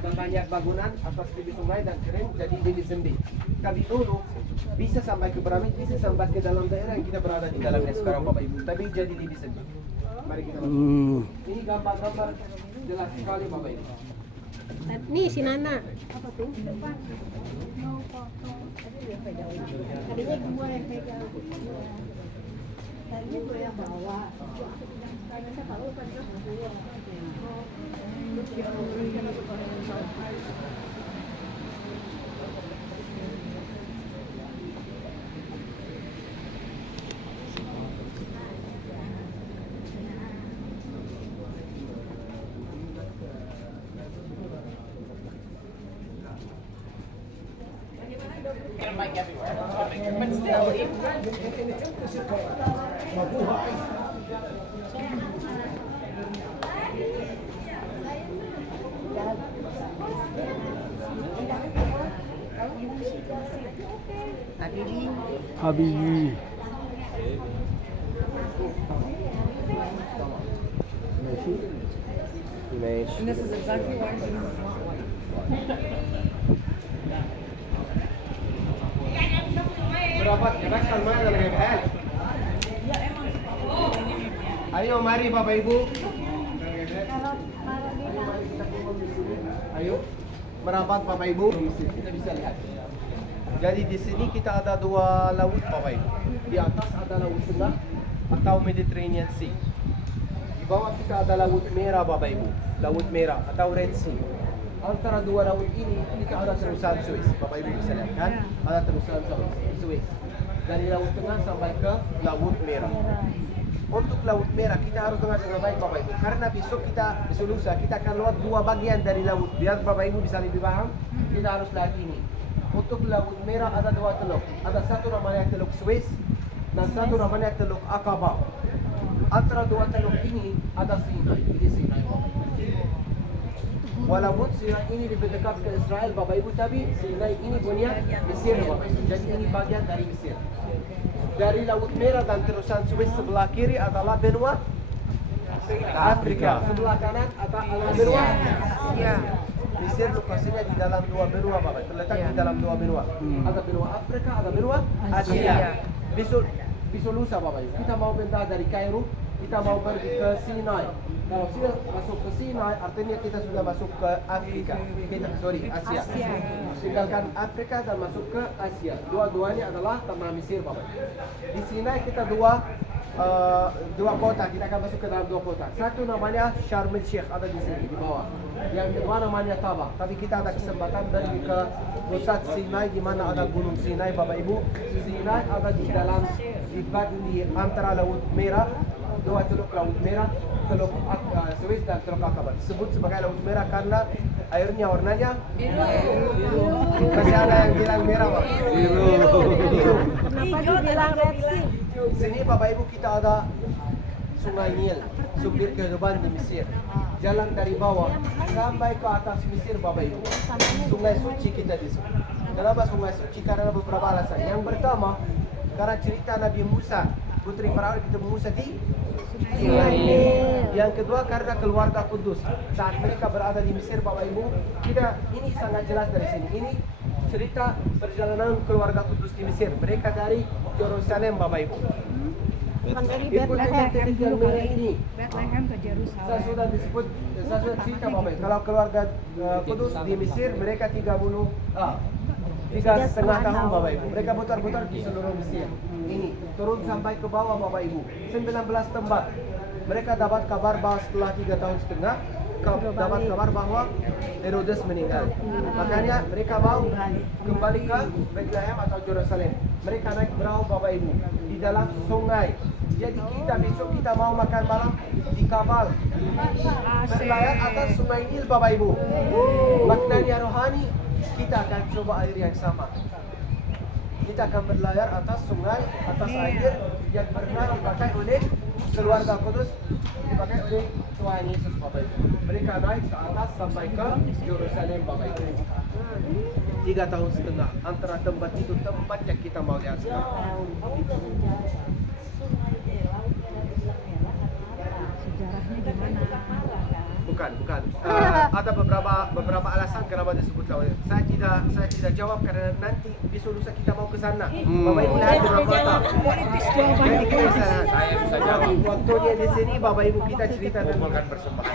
dan banyak bangunan atas tepi sungai dan kering jadi lebih sempit. Kami dulu bisa sampai ke Bramis, bisa sampai ke dalam daerah yang kita berada di dalamnya sekarang Bapak Ibu, tapi jadi lebih sempit. Mari kita masuk. Ini gambar-gambar jelas sekali Bapak Ibu. Nih si Nana. Apa tuh? Depan. Mau foto. Tadinya gue yang pegang. Tadinya gue yang bawa. Saya tahu kan dia berdua. But still, Habibi. and this is exactly why she doesn't want one. Berapa kira mana dalam ML? Ayo mari Bapak Ibu. Ayo merapat Bapak Ibu. Kita bisa lihat. Jadi di sini kita ada dua laut Bapak Ibu. Di atas ada laut tengah atau Mediterranean Sea. Di bawah kita ada laut merah Bapak Ibu. Laut merah atau Red Sea. Antara dua laut ini kita ada terusan Suez. Bapak Ibu bisa lihat kan? Ada terusan Suez. Dari laut tengah sampai ke laut merah. Untuk laut merah kita harus dengar dengan baik Bapak Ibu. Karena besok lusa kita akan lewat dua bagian dari laut. Biar Bapak Ibu bisa lebih paham, kita harus lihat ini. Untuk laut merah ada dua teluk. Ada satu namanya teluk Suez dan satu namanya teluk Aqaba. Antara dua teluk ini ada Sinai. Ini Sinai Bapak Ibu. Walaupun Sinai ini lebih dekat ke Israel Bapak Ibu, tapi Sinai ini punya Mesir Bapak Ibu. Jadi ini bagian dari Mesir. Dari Laut Merah dan terusan Suez sebelah kiri adalah benua Afrika. Sebelah kanan adalah benua Asia. Mesir lokasinya di dalam dua benua Bapak, terletak di dalam dua benua. Ada benua Afrika, ada benua Asia. Besok lusa Bapak Ibu, kita mau pindah dari Kairo, kita mau pergi ke Sinai. Kalau sudah masuk ke Sinai, artinya kita sudah masuk ke Afrika. Asia. Tinggalkan Afrika dan masuk ke Asia. Dua-duanya adalah tanah Mesir Bapak. Di Sinai kita dua kota, kita akan masuk ke dalam dua kota. Satu namanya Sharm el Sheikh, ada di sini di bawah. Yang kedua namanya Tabah. Tapi kita ada kesempatan pergi ke pusat Sinai di mana ada Gunung Sinai Bapak Ibu. Sinai ada di dalam di antara Laut Merah, dua teluk Laut Merah, teluk Suez dan teluk Aqaba. Disebut sebagai Laut Merah karena airnya warnanya biru. Masih ada yang bilang merah Pak. Biru. Kenapa dibilang Red Sea? Di sini Bapak Ibu kita ada Sungai Nil, sumber kehidupan di Mesir. Jalan dari bawah sampai ke atas Mesir Bapak Ibu. Sungai suci kita disebut. Kenapa sungai suci? Karena beberapa alasan. Yang pertama, karena cerita Nabi Musa, putri Firaun ketemu Musa di Sungai Nil. Yang kedua karena keluarga Kudus. Saat mereka berada di Mesir Bapak Ibu, ini sangat jelas dari sini. Ini cerita perjalanan keluarga Kudus di Mesir. Mereka dari Yerusalem Bapak Ibu. Bukan dari Ikut titik yang merah ini. Bethlehem ke Jerusalem. Saya sudah cerita Bapak Ibu. Kalau keluarga Kudus di Mesir mereka 3,5 tahun Bapak Ibu. Mereka putar-putar di seluruh Mesir. Ini turun sampai ke bawah Bapak Ibu. 19 tempat. Mereka dapat kabar bahwa setelah 3,5 tahun dapat kabar bahwa Herodes meninggal. Makanya mereka mau kembali ke Bethlehem atau Jerusalem. Mereka naik perahu Bapak Ibu di dalam sungai. Jadi kita besok kita mau makan malam di kapal berlayar atas Sungai Nil Bapak Ibu. Maknanya rohani, kita akan coba air yang sama. Kita akan berlayar atas sungai, atas air yang pernah dipakai oleh keluarga Kudus, dipakai oleh Tuhan Yesus Bapak Ibu. Mereka naik ke atas sampai ke Yerusalem Bapak Ibu. 3,5 tahun antara tempat itu tempat yang kita mau lihat sekarang. Sejarahnya gimana? bukan. Ada beberapa alasan kenapa disebut laut. Saya tidak jawab karena nanti besok lusa kita mau ke sana. Bapak Ibu lihat beberapa kota. Jadi kita bisa lihat. Waktunya di sini Bapak Ibu kita cerita tentang Kumpulkan persembahan.